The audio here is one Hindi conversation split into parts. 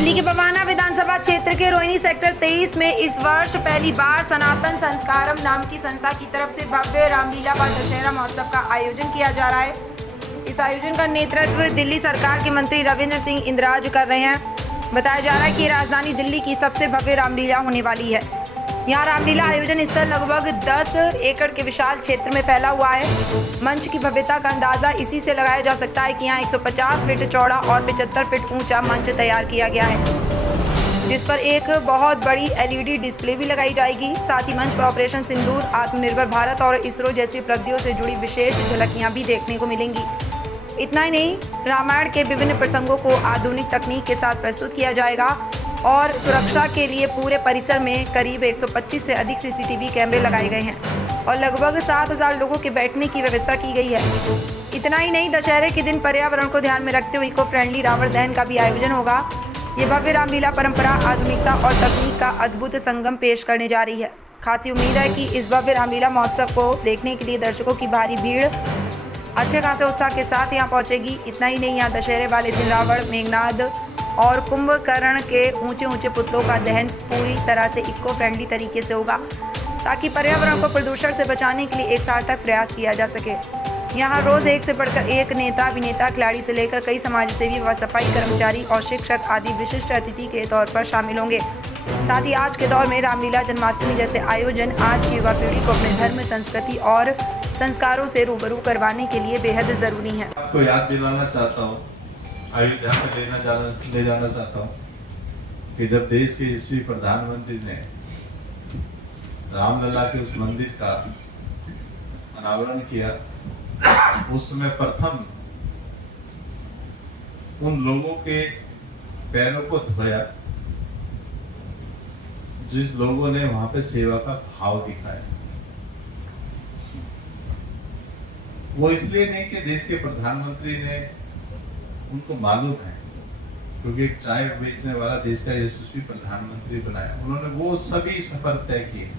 दिल्ली के बवाना विधानसभा क्षेत्र के रोहिणी सेक्टर 23 में इस वर्ष पहली बार सनातन संस्कारम नाम की संस्था की तरफ से भव्य रामलीला व दशहरा महोत्सव का आयोजन किया जा रहा है। इस आयोजन का नेतृत्व दिल्ली सरकार के मंत्री रविंद्र सिंह इंदिराज कर रहे हैं। बताया जा रहा है कि राजधानी दिल्ली की सबसे भव्य रामलीला होने वाली है। यहाँ रामलीला आयोजन स्थल लगभग 10 एकड़ के विशाल क्षेत्र में फैला हुआ है। मंच की भव्यता का अंदाजा इसी से लगाया जा सकता है कि यहाँ 150 फीट चौड़ा और 75 फीट ऊंचा मंच तैयार किया गया है, जिस पर एक बहुत बड़ी LED डिस्प्ले भी लगाई जाएगी। साथ ही मंच पर ऑपरेशन सिंदूर, आत्मनिर्भर भारत और इसरो जैसी उपलब्धियों से जुड़ी विशेष झलकियाँ भी देखने को मिलेंगी। इतना ही नहीं, रामायण के विभिन्न प्रसंगों को आधुनिक तकनीक के साथ प्रस्तुत किया जाएगा और सुरक्षा के लिए पूरे परिसर में करीब 125 से अधिक CCTV कैमरे लगाए गए हैं और लगभग 7,000 लोगों के बैठने की व्यवस्था की गई है। इतना ही नहीं, दशहरे के दिन पर्यावरण को ध्यान में रखते हुए इको फ्रेंडली रावण दहन का भी आयोजन होगा। ये भव्य रामलीला परंपरा, आधुनिकता और तकनीक का अद्भुत संगम पेश करने जा रही है। खासी उम्मीद है कि इस भव्य रामलीला महोत्सव को देखने के लिए दर्शकों की भारी भीड़ अच्छे खासे उत्साह के साथ यहाँ पहुँचेगी। इतना ही नहीं, यहाँ दशहरे वाले दिन रावण, मेघनाद और कुंभकर्ण के ऊंचे ऊंचे पुतलों का दहन पूरी तरह से इको फ्रेंडली तरीके से होगा, ताकि पर्यावरण को प्रदूषण से बचाने के लिए एक सार्थक प्रयास किया जा सके। यहाँ रोज एक से बढ़कर एक नेता, अभिनेता, खिलाड़ी से लेकर कई समाज सेवी व सफाई कर्मचारी और शिक्षक आदि विशिष्ट अतिथि के तौर पर शामिल होंगे। साथ ही आज के दौर में रामलीला, जन्माष्टमी जैसे आयोजन आज की युवा पीढ़ी को अपने धर्म, संस्कृति और संस्कारों से रूबरू करवाने के लिए बेहद जरूरी है। आपको याद दिलाना चाहता हूँ, अयोध्या में ले जाना चाहता हूँ कि जब देश के यशस्वी प्रधानमंत्री ने रामलला के उस मंदिर का अनावरण किया, उस समय प्रथम उन लोगों के पैरों को धोया जिस लोगों ने वहां पे सेवा का भाव दिखाया। वो इसलिए नहीं कि देश के प्रधानमंत्री ने, उनको मालूम है, क्योंकि एक चाय बेचने वाला देश का यशस्वी प्रधानमंत्री बनाया, उन्होंने वो सभी सफर तय किए।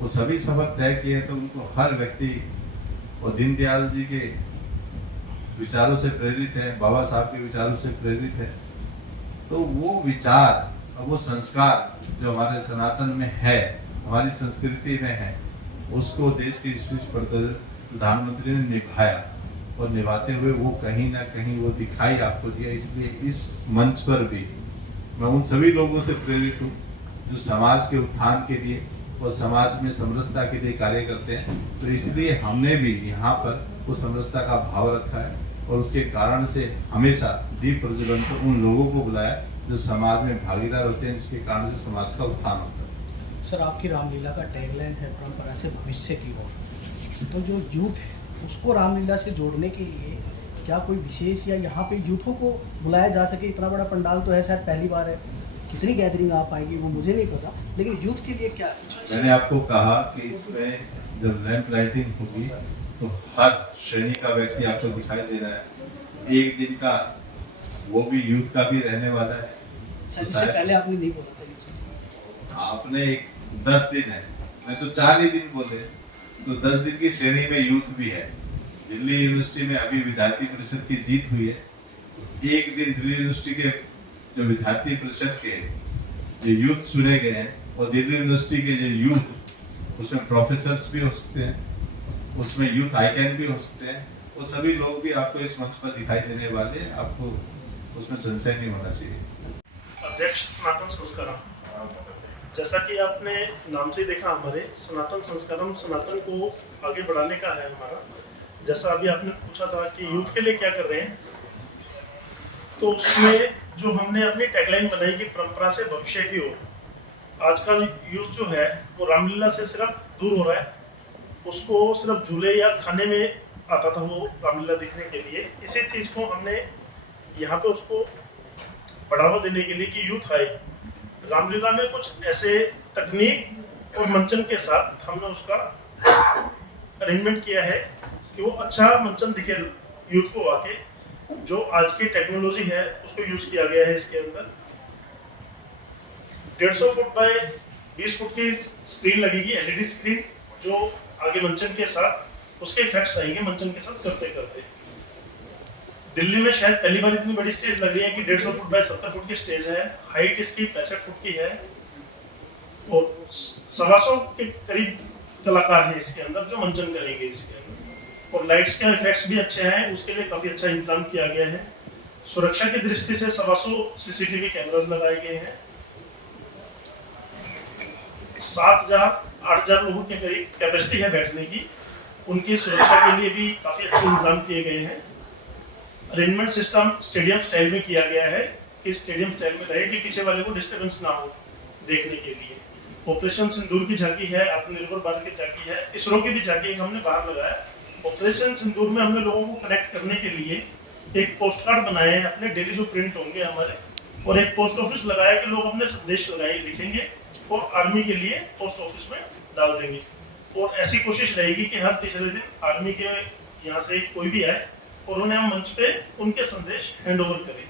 वो सभी सफर तय किए तो उनको हर व्यक्ति, वो दीनदयाल जी के विचारों से प्रेरित है, बाबा साहब के विचारों से प्रेरित है। तो वो विचार और वो संस्कार जो हमारे सनातन में है, हमारी संस्कृति में है, उसको देश के यशस्वी प्रधानमंत्री ने निभाया और निभाते हुए वो कहीं ना कहीं वो दिखाई आपको दिया। इसलिए इस मंच पर भी मैं उन सभी लोगों से प्रेरित हूँ जो समाज के उत्थान के लिए और समाज में समरसता के लिए कार्य करते हैं। तो इसलिए हमने भी यहाँ पर उस समरसता का भाव रखा है और उसके कारण से हमेशा दीप प्रज्वलन पर उन लोगों को बुलाया जो समाज में भागीदार होते हैं, जिसके कारण से समाज का उत्थान होता है। सर, आपकी रामलीला का टैगलाइन है परंपरा से भविष्य की ओर। तो जो यूथ है उसको रामलीला से जोड़ने के लिए क्या कोई विशेष या यहाँ पे यूथों को बुलाया जा सके? इतना बड़ा पंडाल तो है, शायद पहली बार है, कितनी गैदरिंग आ पाएगी वो मुझे नहीं पता, लेकिन यूथ के लिए क्या? मैंने आपको कहा कि इसमें जब लैंप लाइटिंग होगी तो हर श्रेणी का व्यक्ति आपको दिखाई दे रहा है। एक दिन का वो भी यूथ का भी रहने वाला है। सर, इससे पहले आपने नहीं बोला था। आपने 10 दिन है, मैं तो 4 ही दिन बोले, तो 10 दिन की श्रेणी में यूथ भी है। दिल्ली यूनिवर्सिटी में अभी विद्यार्थी परिषद की जीत हुई है। एक दिन दिल्ली यूनिवर्सिटी के जो विद्यार्थी परिषद के जो यूथ चुने गए हैं और दिल्ली यूनिवर्सिटी के जो यूथ, उसमें प्रोफेसर्स भी हो सकते हैं, उसमें यूथ आइकन भी हो सकते हैं, वो सभी लोग भी आपको इस मंच पर दिखाई देने वाले हैं। आपको उसमें संशय नहीं होना चाहिए। अध्यक्ष सनातन संस्कारम, जैसा कि आपने नाम से देखा, हमारे सनातन संस्कारम सनातन को आगे बढ़ाने का है हमारा। जैसा अभी आपने पूछा था कि यूथ के लिए क्या कर रहे हैं, तो उसमें जो हमने अपनी टैगलाइन बनाई कि परंपरा से भविष्य की ओर। आजकल यूथ जो है वो रामलीला से सिर्फ दूर हो रहा है। उसको सिर्फ झूले या खाने में आता था वो रामलीला देखने के लिए। इसी चीज़ को हमने यहाँ पे उसको बढ़ावा देने के लिए कि यूथ आए। रामलीला में कुछ ऐसे तकनीक और मंचन के साथ हमने उसका अरेंजमेंट किया है कि वो अच्छा मंचन दिखे यूथ को आके। जो आज की टेक्नोलॉजी है उसको यूज किया गया है इसके अंदर। 150 फुट बाय 20 फुट की स्क्रीन लगेगी, LED स्क्रीन, जो आगे मंचन के साथ उसके इफेक्ट्स आएंगे मंचन के साथ करते करते। दिल्ली में शायद पहली बार इतनी बड़ी स्टेज लग रही है कि 150 फुट बाय 70 फुट की स्टेज है। हाइट इसकी 65 फुट की है और 125 के करीब कलाकार हैं इसके अंदर जो मंचन करेंगे इसके अंदर। और लाइट्स के इफेक्ट्स भी अच्छे हैं, उसके लिए काफी अच्छा इंतजाम किया गया है। सुरक्षा की दृष्टि से 125 सीसीटीवी कैमरास लगाए गए हैं। 7,000-8,000 लोगों के करीब कैपेसिटी है बैठने की। उनकी सुरक्षा के लिए भी काफी अच्छे इंतजाम किए गए हैं। अरेंजमेंट सिस्टम स्टेडियम स्टाइल में किया गया है कि स्टेडियम स्टाइल में रहे कि पीछे वाले को डिस्टर्बेंस ना हो देखने के लिए। ऑपरेशन सिंदूर की झांकी है, आत्मनिर्भर भारत की झांकी है, इसरो की भी झांकी हमने बाहर लगाया। ऑपरेशन सिंदूर में हमने लोगों को कनेक्ट करने के लिए एक पोस्ट कार्ड बनाए हैं अपने डेली जो प्रिंट होंगे हमारे, और एक पोस्ट ऑफिस लगाया कि लोग अपने संदेश लगाए लिखेंगे और आर्मी के लिए पोस्ट ऑफिस में डाल देंगे। और ऐसी कोशिश रहेगी कि हर तीसरे दिन आर्मी के यहाँ से कोई भी आए और उन्हें हम मंच पे उनके संदेश हैंड ओवर करें।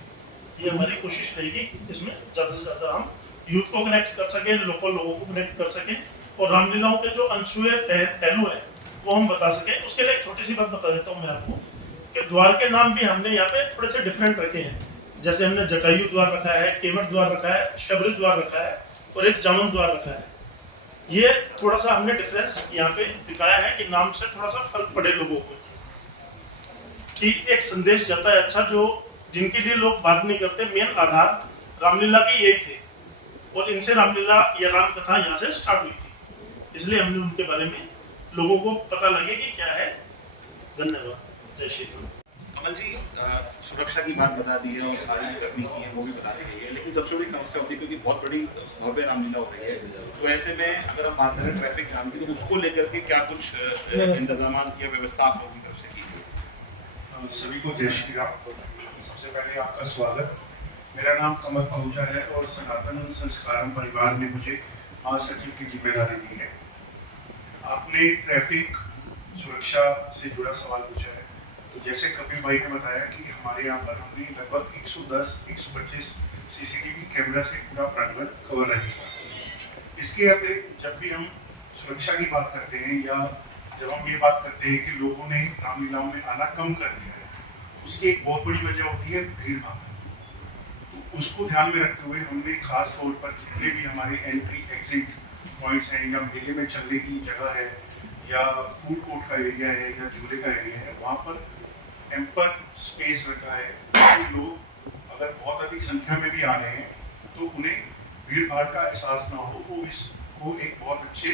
ये हमारी कोशिश रहेगी। इसमें ज़्यादा से ज़्यादा हम यूथ को कनेक्ट कर सकें, लोकल लोगों को कनेक्ट कर सकें और रामलीलाओं के जो अनछुए पहलू है वो हम बता सकें। उसके लिए एक छोटी सी बात बता देता हूँ मैं आपको कि द्वार के नाम भी हमने यहाँ पे थोड़े से डिफरेंट रखे हैं। जैसे हमने जटायु द्वार रखा है, केवट द्वार रखा है, शबरी द्वार रखा है और एक जामुन द्वार रखा है। ये थोड़ा सा हमने डिफरेंस यहाँ पे दिखाया है कि नाम से थोड़ा सा फर्क पड़े लोगों को, कि एक संदेश जाता है अच्छा, जो जिनके लिए लोग बात नहीं करते। मेन आधार रामलीला के यही थे और इनसे रामलीला या राम कथा यहाँ से स्टार्ट हुई थी, इसलिए हमने उनके बारे में लोगों को पता लगे कि क्या है। धन्यवाद। जय श्री राम। कमल जी, सुरक्षा की बात बता दी है और सारी जो तकनीकी है वो भी बता दी गई है, लेकिन सबसे बड़ी समस्या होती है क्योंकि बहुत बड़ी भव्य रामलीला हो रही है, तो ऐसे में अगर हम बात करें ट्रैफिक जाम की तो उसको लेकर के क्या कुछ इंतजाम या व्यवस्था आप लोगों की तरफ से की गई? सभी को जय श्री राम। सबसे पहले आपका स्वागत। मेरा नाम कमल पहुंचा है और सनातन संस्कारम परिवार ने मुझे महासचिव की जिम्मेदारी दी है। आपने ट्रैफिक सुरक्षा से जुड़ा सवाल पूछा है, तो जैसे कपिल भाई ने बताया कि हमारे यहाँ पर हमने लगभग 110-125 सीसीटीवी कैमरा से पूरा प्रांगण कवर रहेगा। इसके अतिरिक्त जब भी हम सुरक्षा की बात करते हैं या जब हम ये बात करते हैं कि लोगों ने रामलीलाओं में आना कम कर दिया है, उसकी एक बहुत बड़ी वजह होती है भीड़ भाड़। तो उसको ध्यान में रखते हुए हमने खास तौर पर जितने भी हमारे एंट्री एग्जिट पॉइंट्स हैं या मेले में चलने की जगह है या फूड कोर्ट का एरिया है या झूले का एरिया है, वहाँ पर एम्पर स्पेस रखा है कि लोग अगर बहुत अधिक संख्या में भी आ रहे हैं तो उन्हें भीड़ भाड़ का एहसास ना हो, वो इसको एक बहुत अच्छे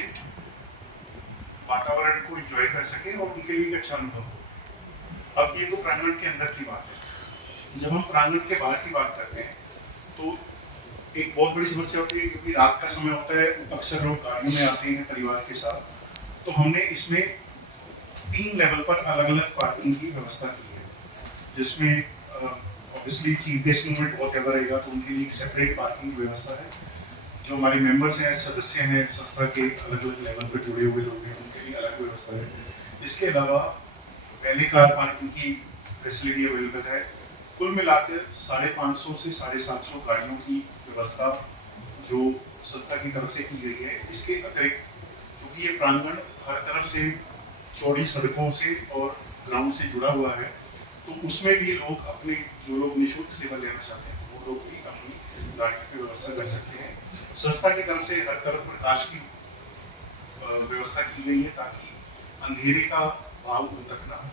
वातावरण को एंजॉय कर सके और उनके लिए एक अच्छा अनुभव हो। अब ये तो प्रांगण के अंदर की बात है। जब हम प्रांगण के बाहर की बात करते हैं तो एक बहुत बड़ी समस्या होती है, क्योंकि रात का समय होता है, अक्सर लोग गाड़ियों में आते हैं परिवार के साथ, तो हमने इसमें 3 लेवल पर अलग अलग पार्किंग की व्यवस्था की है, जिसमें ऑब्वियसली चीफ गेस्ट मूवमेंट बहुत ज़्यादा रहेगा तो उनके लिए एक सेपरेट पार्किंग व्यवस्था है। जो हमारे मेंबर्स हैं, सदस्य हैं, संस्था के अलग अलग लेवल पर जुड़े हुए लोग हैं, उनके लिए अलग व्यवस्था है। इसके अलावा पहले कार पार्किंग की फैसिलिटी अवेलेबल है। कुल मिलाकर 550 से 750 गाड़ियों की व्यवस्था जो संस्था की तरफ से की गई है। इसके अतिरिक्त क्योंकि ये प्रांगण हर तरफ से चौड़ी सड़कों से और ग्राउंड से जुड़ा हुआ है, तो उसमें भी लोग अपने जो लोग निःशुल्क सेवा लेना चाहते हैं वो लोग भी अपनी गाड़ी की व्यवस्था कर सकते हैं। संस्था की तरफ से हर तरफ प्रकाश की व्यवस्था की गई है ताकि अंधेरे का भाव उन तक ना हो।